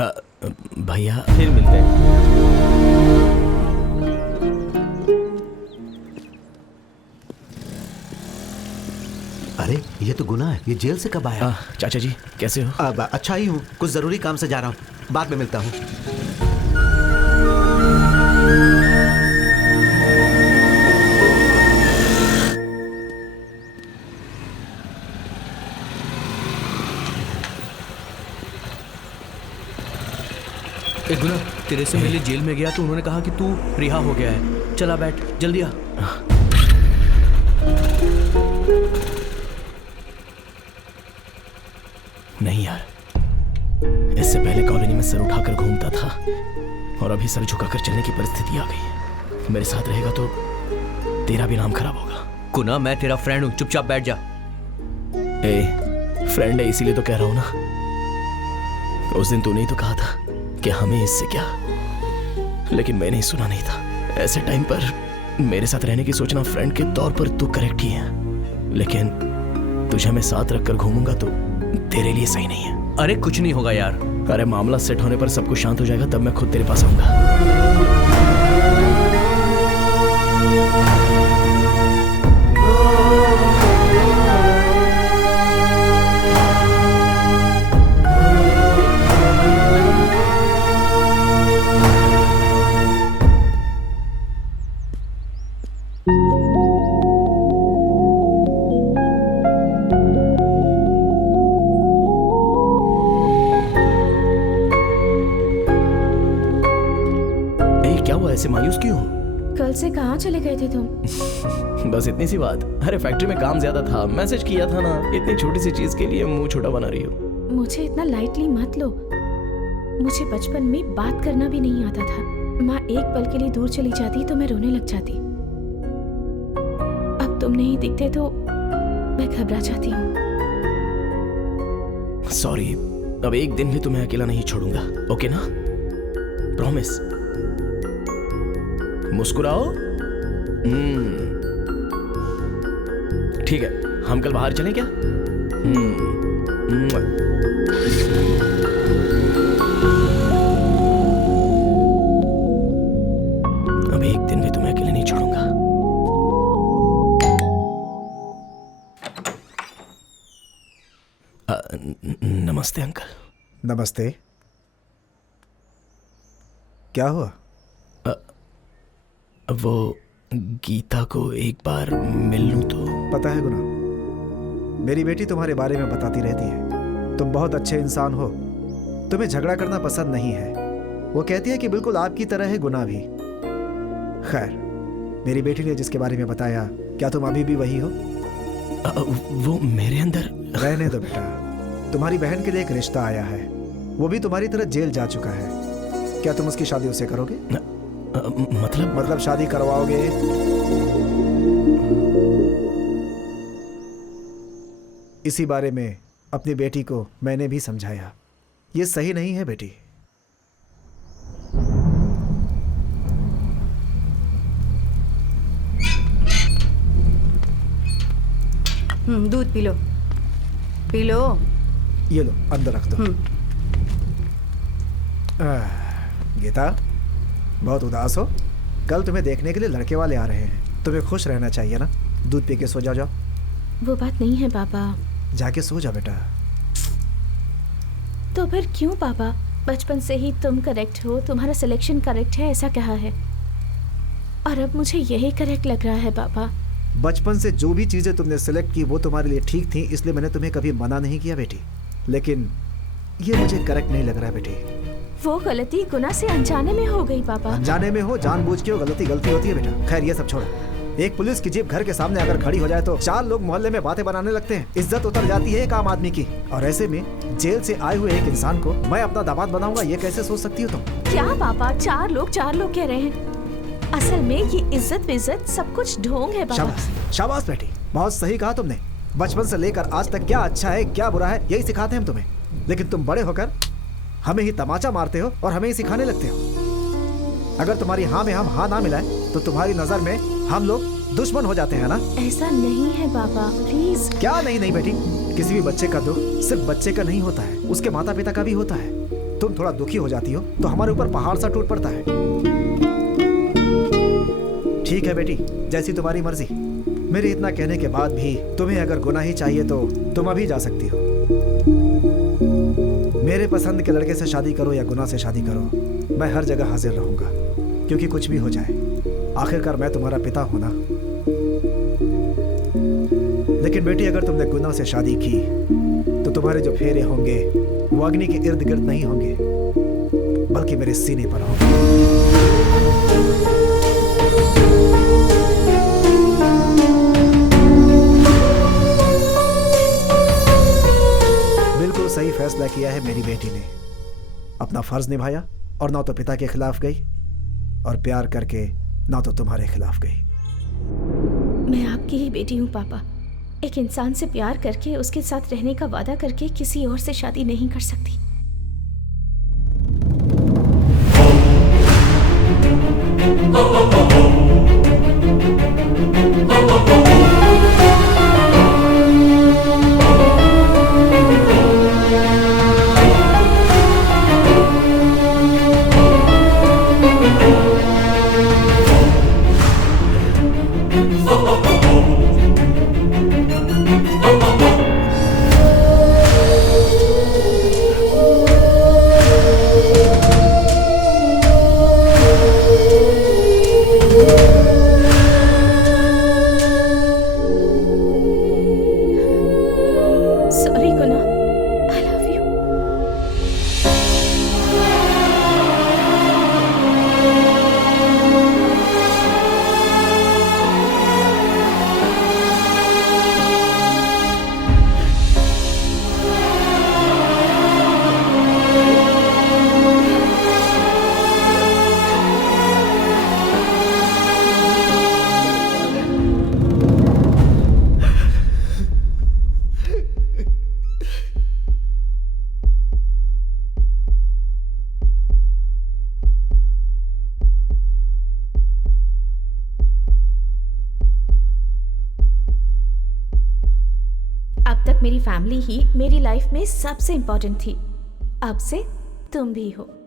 भैया फिर मिलते हैं। अरे ये तो गुनाह है। ये जेल से कब आया? चाचा जी कैसे हो? अब अच्छा ही हूँ, कुछ जरूरी काम से जा रहा हूँ, बाद में मिलता हूँ। एक गुना, तेरे से मिले जेल में गया तो उन्होंने कहा कि तू रिहा हो गया है। चला बैठ, जल्दी आ। नहीं यार, इससे पहले कॉलोनी में सर उठाकर घूमता था और अभी सर झुकाकर चलने की परिस्थिति आ गई। मेरे साथ रहेगा तो तेरा भी नाम खराब होगा। गुना, मैं तेरा फ्रेंड हूँ, चुपचाप बैठ जा। फ्रेंड है इसीलिए तो कह रहा हूं ना। उस दिन तूने ही तो कहा था कि हमें इससे क्या, लेकिन मैंने ही सुना नहीं था। ऐसे टाइम पर मेरे साथ रहने की सोचना फ्रेंड के तौर पर तू करेक्ट ही है, लेकिन तुझे मैं साथ रखकर घूमूंगा तो तेरे लिए सही नहीं है। अरे कुछ नहीं होगा यार। अरे मामला सेट होने पर सब कुछ शांत हो जाएगा, तब मैं खुद तेरे पास आऊंगा। क्या हुआ, ऐसे मायूस क्यों? कल से कहाँ चले गए थे तुम? बस इतनी सी बात। अरे फैक्ट्री में काम ज्यादा था, मैसेज किया था ना। इतनी छोटी सी चीज के लिए मुंह छोटा बना रही हो। मुझे इतना लाइटली मत लो। मुझे बचपन में बात करना भी नहीं आता था। माँ एक पल के लिए दूर चली जाती तो मैं रोने लग जाती। अब तुम नहीं दिखते तो मैं घबरा जाती हूँ। सॉरी, अब एक दिन भी तुम्हें अकेला नहीं छोड़ूंगा, ओके ना? प्रॉमिस। मुस्कुराओ। ठीक है, हम कल बाहर चलें क्या? अब एक दिन भी तुम्हें अकेले नहीं छोड़ूंगा। नमस्ते अंकल। नमस्ते। क्या हुआ? वो गीता को एक बार मिल लूं तो? पता है गुना, मेरी बेटी तुम्हारे बारे में बताती रहती है। तुम बहुत अच्छे इंसान हो, तुम्हें झगड़ा करना पसंद नहीं है। वो कहती है कि बिल्कुल आपकी तरह है गुना भी। खैर, मेरी बेटी ने जिसके बारे में बताया, क्या तुम अभी भी वही हो? वो मेरे अंदर। रहने दो बेटा, तुम्हारी बहन के लिए एक रिश्ता आया है। वो भी तुम्हारी तरह जेल जा चुका है। क्या तुम उसकी शादी उससे करोगे? मतलब शादी करवाओगे? इसी बारे में अपनी बेटी को मैंने भी समझाया। ये सही नहीं है बेटी। दूध पी लो, पी लो। ये लो, अंदर रख दो। गीता, बहुत उदास हो? कल तुम्हें देखने के लिए लड़के वाले आ रहे हैं। तुम्हें खुश रहना चाहिए ना। दूध पी के सो जाओ। वो बात नहीं है पापा। जाके सो जा बेटा। तो फिर क्यों पापा? बचपन से ही तुम करेक्ट हो, तुम्हारा सिलेक्शन करेक्ट है, ऐसा कहा है, और अब मुझे यही करेक्ट लग रहा है पापा। बचपन से जो भी चीजें तुमने सिलेक्ट की वो तुम्हारे लिए ठीक थी, इसलिए मैंने तुम्हें कभी मना नहीं किया बेटी। लेकिन ये मुझे करेक्ट नहीं लग रहा है बेटी। वो गलती गुना से अनजाने में हो गई पापा। अनजाने में हो, जानबूझ के हो, गलती होती है बेटा। खैर ये सब छोड़ो। एक पुलिस की जीप घर के सामने अगर खड़ी हो जाए तो 4 लोग मोहल्ले में बातें बनाने लगते हैं। इज्जत उतर जाती है एक आम आदमी की। और ऐसे में जेल से आए हुए एक इंसान को मैं अपना दामाद बनाऊंगा, ये कैसे सोच सकती हो तुम? क्या पापा, 4 लोग कह रहे हैं? असल में ये इज्जत सब कुछ ढोंग है पापा। शाबाश, शाबाश बेटी, बहुत सही कहा तुमने। बचपन से लेकर आज तक क्या अच्छा है क्या बुरा है यही सिखाते हैं हम तुम्हें, लेकिन तुम बड़े होकर हमें ही तमाचा मारते हो और हमें ही सिखाने लगते हो। अगर तुम्हारी हाँ में हम हाँ ना मिलाए तो तुम्हारी नजर में हम लोग दुश्मन हो जाते हैं ना? ऐसा नहीं है पापा, प्लीज। क्या नहीं बेटी, किसी भी बच्चे का दुख सिर्फ बच्चे का नहीं होता है, उसके माता पिता का भी होता है। तुम थोड़ा दुखी हो जाती हो तो हमारे ऊपर पहाड़ सा टूट पड़ता है। ठीक है बेटी, जैसी तुम्हारी मर्जी। मेरे इतना कहने के बाद भी तुम्हें अगर गुना ही चाहिए तो तुम अभी जा सकती हो। मेरे पसंद के लड़के से शादी करो या गुना से शादी करो, मैं हर जगह हाजिर रहूंगा, क्योंकि कुछ भी हो जाए आखिरकार मैं तुम्हारा पिता हूं ना। लेकिन बेटी, अगर तुमने गुना से शादी की तो तुम्हारे जो फेरे होंगे वो अग्नि के इर्द गिर्द नहीं होंगे, बल्कि मेरे सीने पर होंगे। बिल्कुल सही फैसला किया है मेरी बेटी ने। अपना फर्ज निभाया और ना तो पिता के खिलाफ गई और प्यार करके ना तो तुम्हारे खिलाफ गई। मैं आपकी ही बेटी हूँ पापा। एक इंसान से प्यार करके उसके साथ रहने का वादा करके किसी और से शादी नहीं कर सकती। Sorry Guna, I love you. अब तक मेरी फैमिली ही मेरी लाइफ में सबसे इम्पोर्टेंट थी। अब से तुम भी हो।